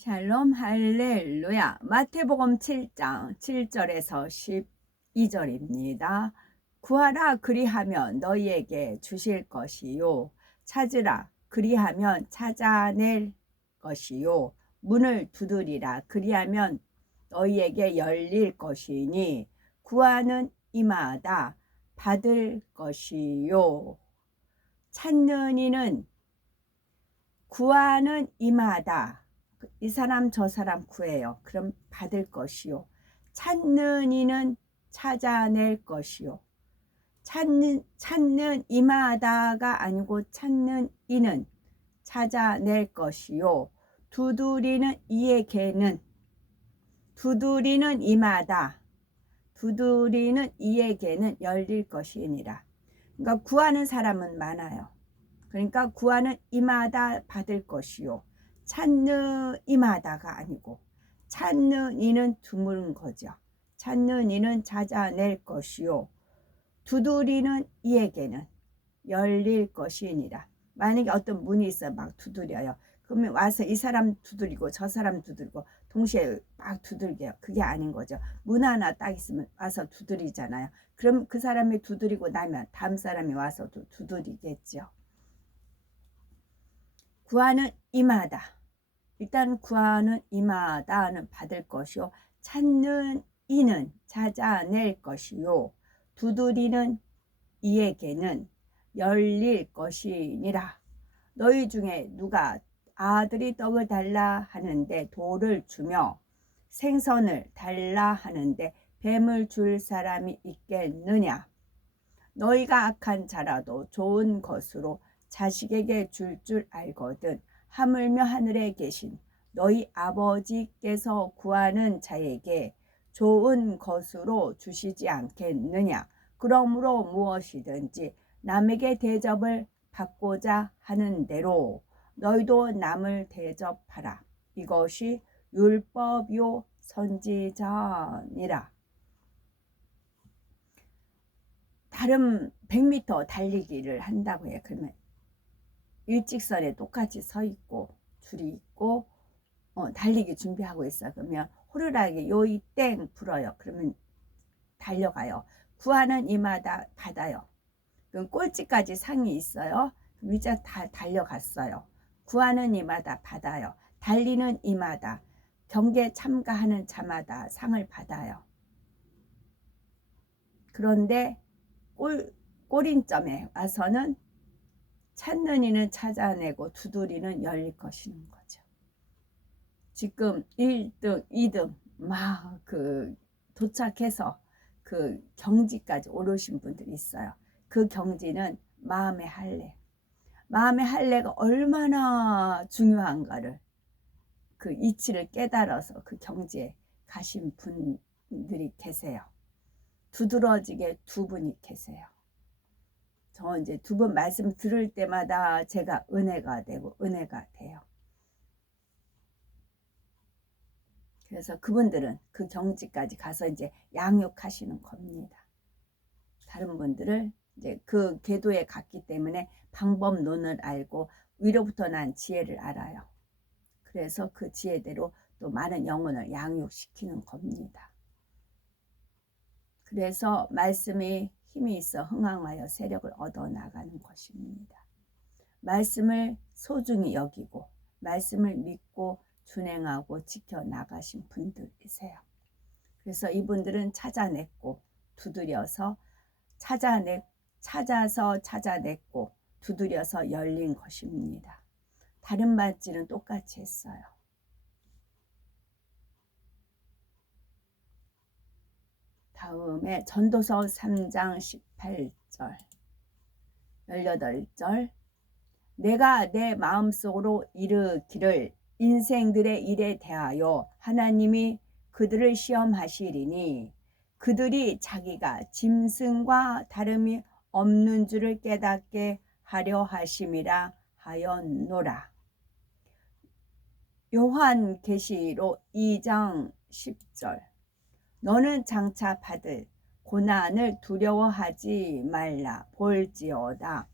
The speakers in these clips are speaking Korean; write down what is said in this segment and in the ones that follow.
샬롬 할렐루야. 마태복음 7장 7절에서 12절입니다. 구하라 그리하면 너희에게 주실 것이요, 찾으라 그리하면 찾아낼 것이요, 문을 두드리라 그리하면 너희에게 열릴 것이니 구하는 이마다 받을 것이요, 찾는 이는 구하는 이마다, 이 사람 저 사람 구해요. 그럼 받을 것이요. 찾는 이는 찾아낼 것이요. 찾는 이마다가 아니고 찾는 이는 찾아낼 것이요. 두드리는 이에게는, 두드리는 이마다, 두드리는 이에게는 열릴 것이니라. 그러니까 구하는 사람은 많아요. 그러니까 구하는 이마다 받을 것이요, 찾는 이마다가 아니고 찾는 이는 드문 거죠. 찾는 이는 찾아낼 것이요, 두드리는 이에게는 열릴 것이니라. 만약에 어떤 문이 있어 막 두드려요. 그러면 와서 이 사람 두드리고 저 사람 두드리고 동시에 막 두들겨요. 그게 아닌 거죠. 문 하나 딱 있으면 와서 두드리잖아요. 그럼 그 사람이 두드리고 나면 다음 사람이 와서 두드리겠죠. 구하는 이마다, 일단 구하는 이마다는 받을 것이요, 찾는 이는 찾아낼 것이요, 두드리는 이에게는 열릴 것이니라. 너희 중에 누가 아들이 떡을 달라 하는데 돌을 주며 생선을 달라 하는데 뱀을 줄 사람이 있겠느냐? 너희가 악한 자라도 좋은 것으로 자식에게 줄 알거든 하물며 하늘에 계신 너희 아버지께서 구하는 자에게 좋은 것으로 주시지 않겠느냐? 그러므로 무엇이든지 남에게 대접을 받고자 하는 대로 너희도 남을 대접하라. 이것이 율법요 선지자니라. 다른 100m 달리기를 한다고 해요. 그러면 일직선에 똑같이 서 있고 줄이 있고 달리기 준비하고 있어. 그러면 호루라기 요이 땡 불어요. 그러면 달려가요. 구하는 이마다 받아요. 그럼 꼴찌까지 상이 있어요. 그럼 이제 다 달려갔어요. 구하는 이마다 받아요. 달리는 이마다, 경기에 참가하는 자마다 상을 받아요. 그런데 꼬린점에 와서는 찾는 이는 찾아내고 두드리는 열릴 것이는 거죠. 지금 1등, 2등 막 도착해서 그 경지까지 오르신 분들이 있어요. 그 경지는 마음의 할례. 마음의 할례가 얼마나 중요한가를, 그 이치를 깨달아서 그 경지에 가신 분들이 계세요. 두드러지게 두 분이 계세요. 저 이제 두 번 말씀 들을 때마다 제가 은혜가 되고 은혜가 돼요. 그래서 그분들은 그 경지까지 가서 이제 양육하시는 겁니다. 다른 분들을 이제 그 궤도에 갔기 때문에 방법론을 알고 위로부터 난 지혜를 알아요. 그래서 그 지혜대로 또 많은 영혼을 양육시키는 겁니다. 그래서 말씀이 힘이 있어 흥황하여 세력을 얻어 나가는 것입니다. 말씀을 소중히 여기고 말씀을 믿고 준행하고 지켜나가신 분들이세요. 그래서 이분들은 찾아냈고 두드려서 찾아서 찾아냈고 두드려서 열린 것입니다. 다른 반지는 똑같이 했어요. 다음에 전도서 3장 18절 18절 내가 내 마음속으로 이르기를 인생들의 일에 대하여 하나님이 그들을 시험하시리니 그들이 자기가 짐승과 다름이 없는 줄을 깨닫게 하려 하심이라 하였노라. 요한계시록 2장 10절 너는 장차 받을 고난을 두려워하지 말라. 볼지어다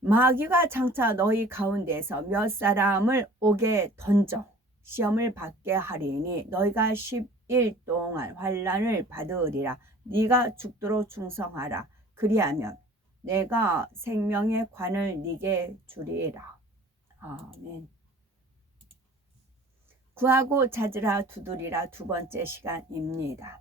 마귀가 장차 너희 가운데서 몇 사람을 옥에 던져 시험을 받게 하리니 너희가 10일 동안 환난을 받으리라. 네가 죽도록 충성하라. 그리하면 내가 생명의 관을 네게 주리라. 아멘. 구하고 찾으라 두드리라 두 번째 시간입니다.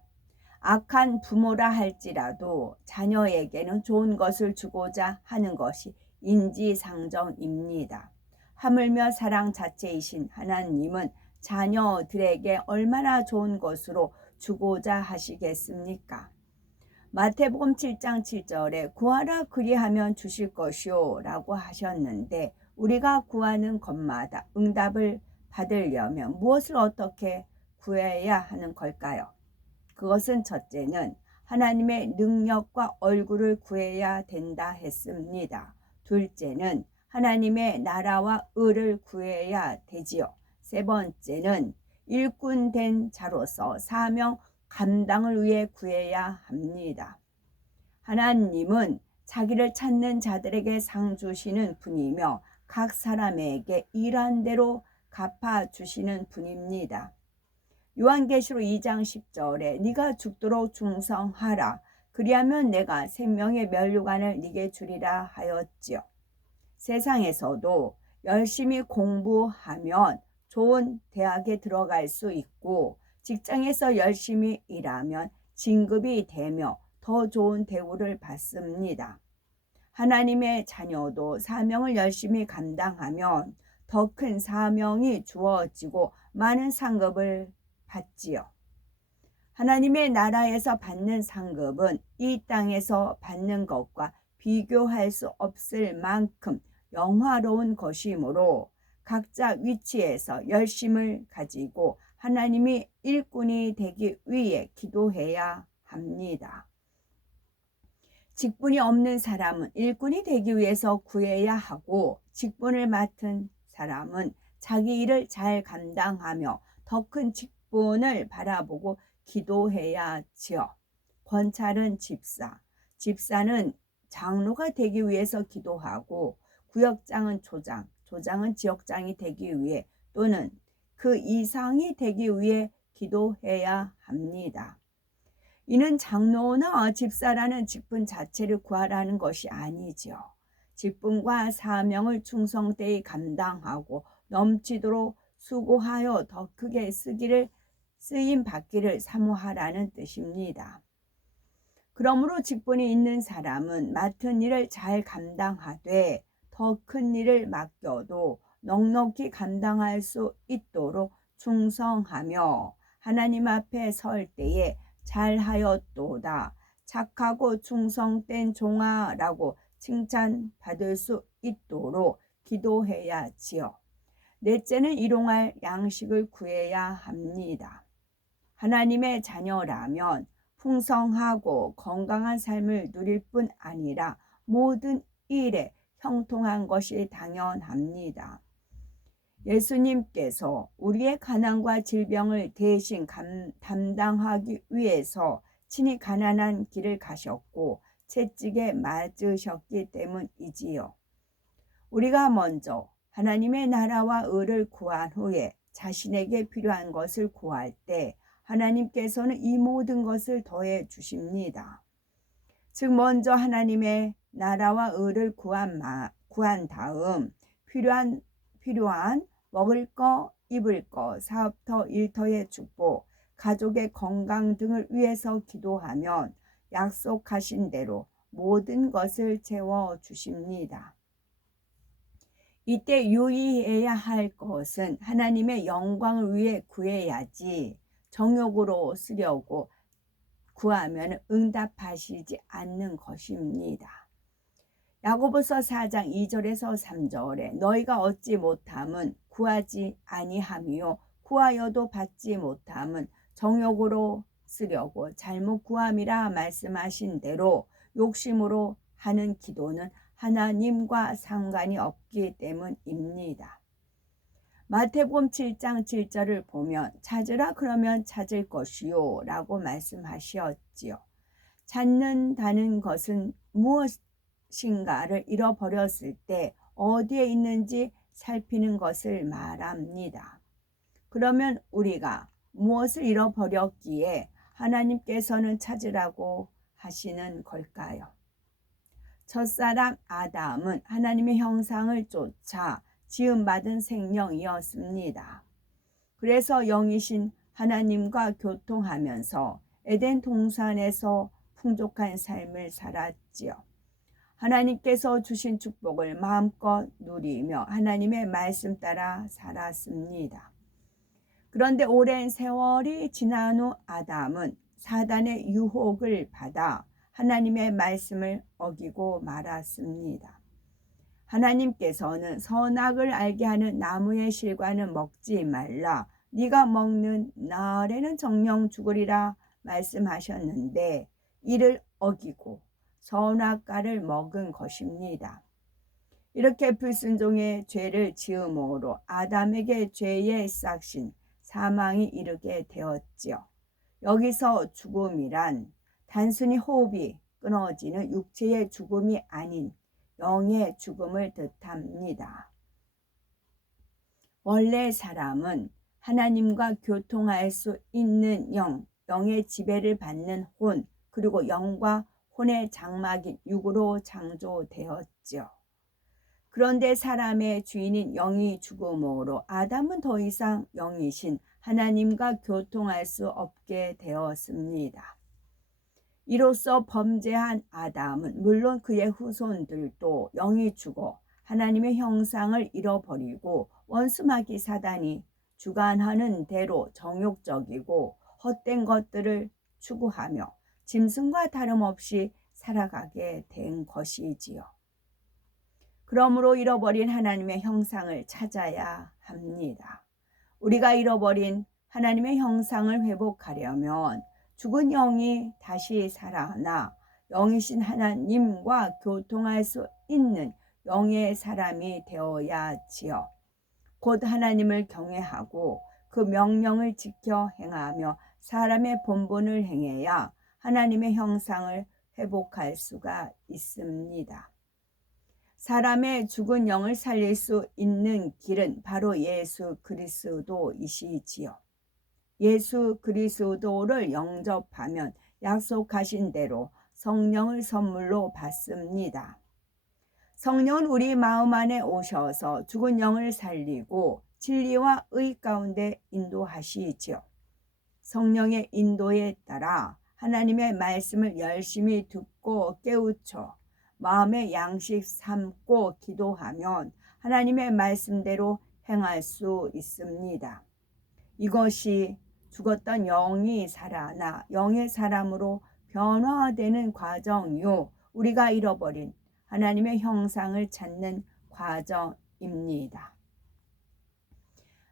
악한 부모라 할지라도 자녀에게는 좋은 것을 주고자 하는 것이 인지상정입니다. 하물며 사랑 자체이신 하나님은 자녀들에게 얼마나 좋은 것으로 주고자 하시겠습니까? 마태복음 7장 7절에 구하라 그리하면 주실 것이요 라고 하셨는데 우리가 구하는 것마다 응답을 받으려면 무엇을 어떻게 구해야 하는 걸까요? 그것은 첫째는 하나님의 능력과 얼굴을 구해야 된다 했습니다. 둘째는 하나님의 나라와 의를 구해야 되지요. 세 번째는 일꾼 된 자로서 사명 감당을 위해 구해야 합니다. 하나님은 자기를 찾는 자들에게 상 주시는 분이며 각 사람에게 일한 대로 갚아주시는 분입니다. 요한계시록 2장 10절에 네가 죽도록 충성하라. 그리하면 내가 생명의 면류관을 네게 주리라 하였지요. 세상에서도 열심히 공부하면 좋은 대학에 들어갈 수 있고 직장에서 열심히 일하면 진급이 되며 더 좋은 대우를 받습니다. 하나님의 자녀도 사명을 열심히 감당하면 더 큰 사명이 주어지고 많은 상급을 받지요. 하나님의 나라에서 받는 상급은 이 땅에서 받는 것과 비교할 수 없을 만큼 영화로운 것이므로 각자 위치에서 열심을 가지고 하나님이 일꾼이 되기 위해 기도해야 합니다. 직분이 없는 사람은 일꾼이 되기 위해서 구해야 하고 직분을 맡은 사람은 자기 일을 잘 감당하며 더 큰 직분을 바라보고 기도해야지요. 권찰은 집사, 집사는 장로가 되기 위해서 기도하고 구역장은 조장, 조장은 지역장이 되기 위해 또는 그 이상이 되기 위해 기도해야 합니다. 이는 장로나 집사라는 직분 자체를 구하라는 것이 아니죠. 직분과 사명을 충성되이 감당하고 넘치도록 수고하여 더 크게 쓰임 받기를 사모하라는 뜻입니다. 그러므로 직분이 있는 사람은 맡은 일을 잘 감당하되 더 큰 일을 맡겨도 넉넉히 감당할 수 있도록 충성하며 하나님 앞에 설 때에 잘하였도다 착하고 충성된 종아라고 칭찬받을 수 있도록 기도해야지요. 넷째는 일용할 양식을 구해야 합니다. 하나님의 자녀라면 풍성하고 건강한 삶을 누릴 뿐 아니라 모든 일에 형통한 것이 당연합니다. 예수님께서 우리의 가난과 질병을 대신 담당하기 위해서 친히 가난한 길을 가셨고 채찍에 맞으셨기 때문이지요. 우리가 먼저 하나님의 나라와 의를 구한 후에 자신에게 필요한 것을 구할 때 하나님께서는 이 모든 것을 더해 주십니다. 즉 먼저 하나님의 나라와 의를 구한 다음 필요한 먹을 거, 입을 거, 사업터, 일터의 축복, 가족의 건강 등을 위해서 기도하면 약속하신 대로 모든 것을 채워 주십니다. 이때 유의해야 할 것은 하나님의 영광을 위해 구해야지 정욕으로 쓰려고 구하면 응답하시지 않는 것입니다. 야고보서 4장 2절에서 3절에 너희가 얻지 못함은 구하지 아니함이요 구하여도 받지 못함은 정욕으로 쓰려고 잘못 구함이라 말씀하신 대로 욕심으로 하는 기도는 하나님과 상관이 없기 때문입니다. 마태복음 7장 7절을 보면 찾으라 그러면 찾을 것이요 라고 말씀하셨지요. 찾는다는 것은 무엇인가를 잃어버렸을 때 어디에 있는지 살피는 것을 말합니다. 그러면 우리가 무엇을 잃어버렸기에 하나님께서는 찾으라고 하시는 걸까요? 첫사람 아담은 하나님의 형상을 쫓아 지음받은 생명이었습니다. 그래서 영이신 하나님과 교통하면서 에덴 동산에서 풍족한 삶을 살았지요. 하나님께서 주신 축복을 마음껏 누리며 하나님의 말씀 따라 살았습니다. 그런데 오랜 세월이 지난 후 아담은 사단의 유혹을 받아 하나님의 말씀을 어기고 말았습니다. 하나님께서는 선악을 알게 하는 나무의 실과는 먹지 말라. 네가 먹는 날에는 정령 죽으리라 말씀하셨는데 이를 어기고 선악과를 먹은 것입니다. 이렇게 불순종의 죄를 지음으로 아담에게 죄의 싹신 사망이 이르게 되었지요. 여기서 죽음이란 단순히 호흡이 끊어지는 육체의 죽음이 아닌 영의 죽음을 뜻합니다. 원래 사람은 하나님과 교통할 수 있는 영의 지배를 받는 혼, 그리고 영과 혼의 장막인 육으로 창조되었죠. 그런데 사람의 주인인 영이 죽음으로 아담은 더 이상 영이신 하나님과 교통할 수 없게 되었습니다. 이로써 범죄한 아담은 물론 그의 후손들도 영이 죽어 하나님의 형상을 잃어버리고 원수마귀 사단이 주관하는 대로 정욕적이고 헛된 것들을 추구하며 짐승과 다름없이 살아가게 된 것이지요. 그러므로 잃어버린 하나님의 형상을 찾아야 합니다. 우리가 잃어버린 하나님의 형상을 회복하려면 죽은 영이 다시 살아나 영이신 하나님과 교통할 수 있는 영의 사람이 되어야지요. 곧 하나님을 경외하고 그 명령을 지켜 행하며 사람의 본분을 행해야 하나님의 형상을 회복할 수가 있습니다. 사람의 죽은 영을 살릴 수 있는 길은 바로 예수 그리스도이시지요. 예수 그리스도를 영접하면 약속하신 대로 성령을 선물로 받습니다. 성령은 우리 마음 안에 오셔서 죽은 영을 살리고 진리와 의 가운데 인도하시지요. 성령의 인도에 따라 하나님의 말씀을 열심히 듣고 깨우쳐 마음의 양식 삼고 기도하면 하나님의 말씀대로 행할 수 있습니다. 이것이 죽었던 영이 살아나 영의 사람으로 변화되는 과정이요, 우리가 잃어버린 하나님의 형상을 찾는 과정입니다.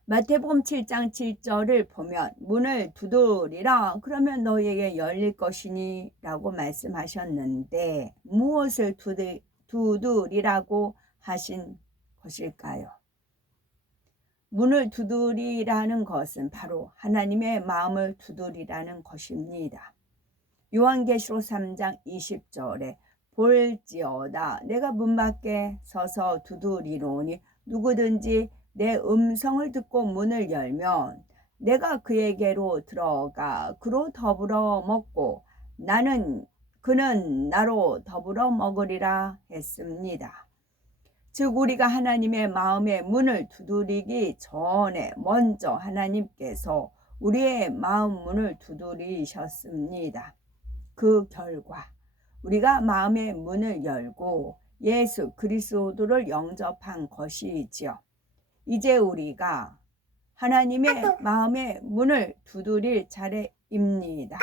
마태복음 7장 7절을 보면 문을 두드리라 그러면 너희에게 열릴 것이니 라고 말씀하셨는데 무엇을 두드리라고 하신 것일까요? 문을 두드리라는 것은 바로 하나님의 마음을 두드리라는 것입니다. 요한계시록 3장 20절에 볼지어다 내가 문 밖에 서서 두드리노니 누구든지 내 음성을 듣고 문을 열면 내가 그에게로 들어가 그로 더불어 먹고 그는 나로 더불어 먹으리라 했습니다. 즉 우리가 하나님의 마음의 문을 두드리기 전에 먼저 하나님께서 우리의 마음 문을 두드리셨습니다. 그 결과 우리가 마음의 문을 열고 예수 그리스도를 영접한 것이지요. 이제 우리가 하나님의 마음의 문을 두드릴 차례입니다.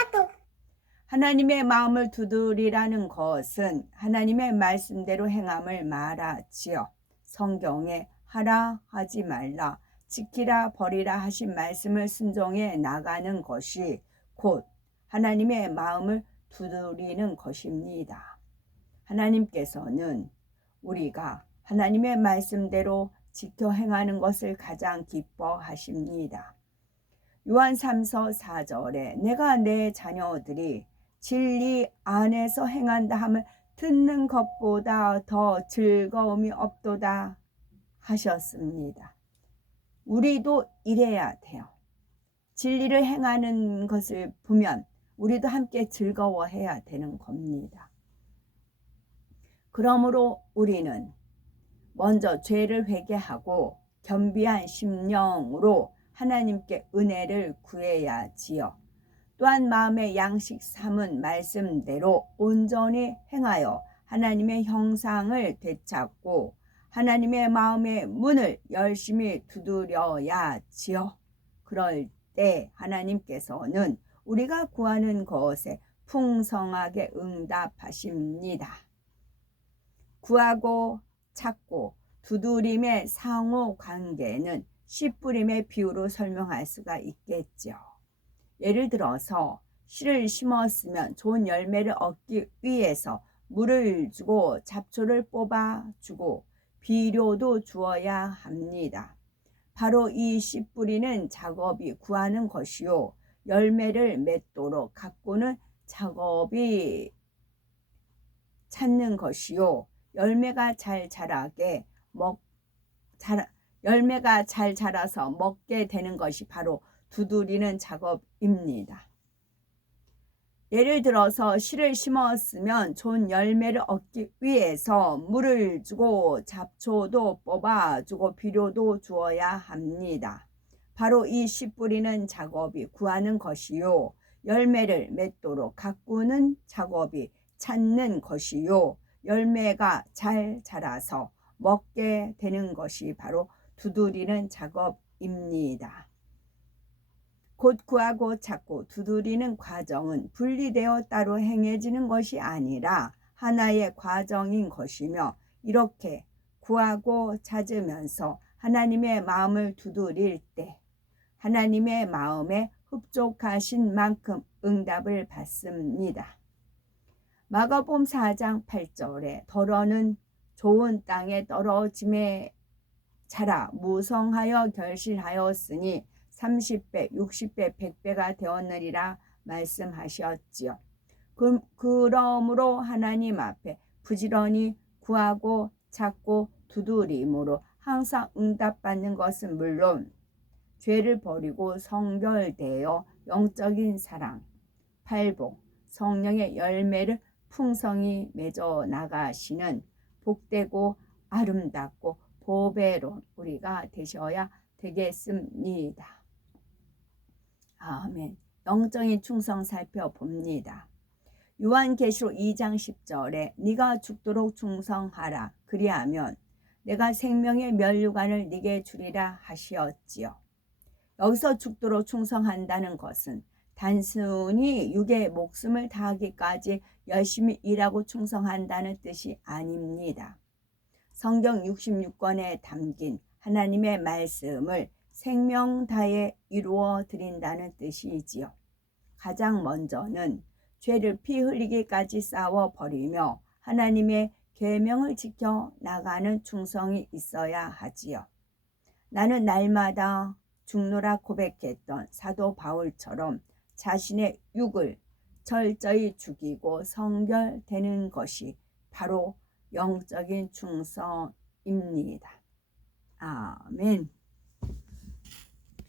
하나님의 마음을 두드리라는 것은 하나님의 말씀대로 행함을 말하지요. 성경에 하라 하지 말라 지키라 버리라 하신 말씀을 순종해 나가는 것이 곧 하나님의 마음을 두드리는 것입니다. 하나님께서는 우리가 하나님의 말씀대로 지켜 행하는 것을 가장 기뻐하십니다. 요한 3서 4절에 내가 내 자녀들이 진리 안에서 행한다 함을 듣는 것보다 더 즐거움이 없도다 하셨습니다. 우리도 이래야 돼요. 진리를 행하는 것을 보면 우리도 함께 즐거워해야 되는 겁니다. 그러므로 우리는 먼저 죄를 회개하고 겸비한 심령으로 하나님께 은혜를 구해야지요. 또한 마음의 양식 삼은 말씀대로 온전히 행하여 하나님의 형상을 되찾고 하나님의 마음의 문을 열심히 두드려야지요. 그럴 때 하나님께서는 우리가 구하는 것에 풍성하게 응답하십니다. 구하고 찾고 두드림의 상호 관계는 씨 뿌림의 비유로 설명할 수가 있겠죠. 예를 들어서 씨를 심었으면 좋은 열매를 얻기 위해서 물을 주고 잡초를 뽑아주고 비료도 주어야 합니다. 바로 이 씨 뿌리는 작업이 구하는 것이요, 열매를 맺도록 가꾸는 작업이 찾는 것이요, 열매가 잘 자라서 먹게 되는 것이 바로 두드리는 작업입니다. 예를 들어서 씨를 심었으면 좋은 열매를 얻기 위해서 물을 주고 잡초도 뽑아주고 비료도 주어야 합니다. 바로 이 씨 뿌리는 작업이 구하는 것이요, 열매를 맺도록 가꾸는 작업이 찾는 것이요, 열매가 잘 자라서 먹게 되는 것이 바로 두드리는 작업입니다. 곧 구하고 찾고 두드리는 과정은 분리되어 따로 행해지는 것이 아니라 하나의 과정인 것이며, 이렇게 구하고 찾으면서 하나님의 마음을 두드릴 때 하나님의 마음에 흡족하신 만큼 응답을 받습니다. 마가복음 4장 8절에 더러는 좋은 땅에 떨어짐에 자라 무성하여 결실하였으니 30배, 60배, 100배가 되었느니라 말씀하셨지요. 그러므로 하나님 앞에 부지런히 구하고 찾고 두드림으로 항상 응답받는 것은 물론 죄를 버리고 성결되어 영적인 사랑, 팔복, 성령의 열매를 풍성히 맺어 나가시는 복되고 아름답고 보배로운 우리가 되셔야 되겠습니다. 아멘. 영적인 충성 살펴봅니다. 요한계시록 2장 10절에 네가 죽도록 충성하라, 그리하면 내가 생명의 면류관을 네게 주리라 하시었지요. 여기서 죽도록 충성한다는 것은 단순히 육의 목숨을 다하기까지 열심히 일하고 충성한다는 뜻이 아닙니다. 성경 66권에 담긴 하나님의 말씀을 생명 다해 이루어 드린다는 뜻이지요. 가장 먼저는 죄를 피 흘리기까지 싸워 버리며 하나님의 계명을 지켜 나가는 충성이 있어야 하지요. 나는 날마다 죽노라 고백했던 사도 바울처럼 자신의 육을 철저히 죽이고 성결되는 것이 바로 영적인 충성입니다. 아멘.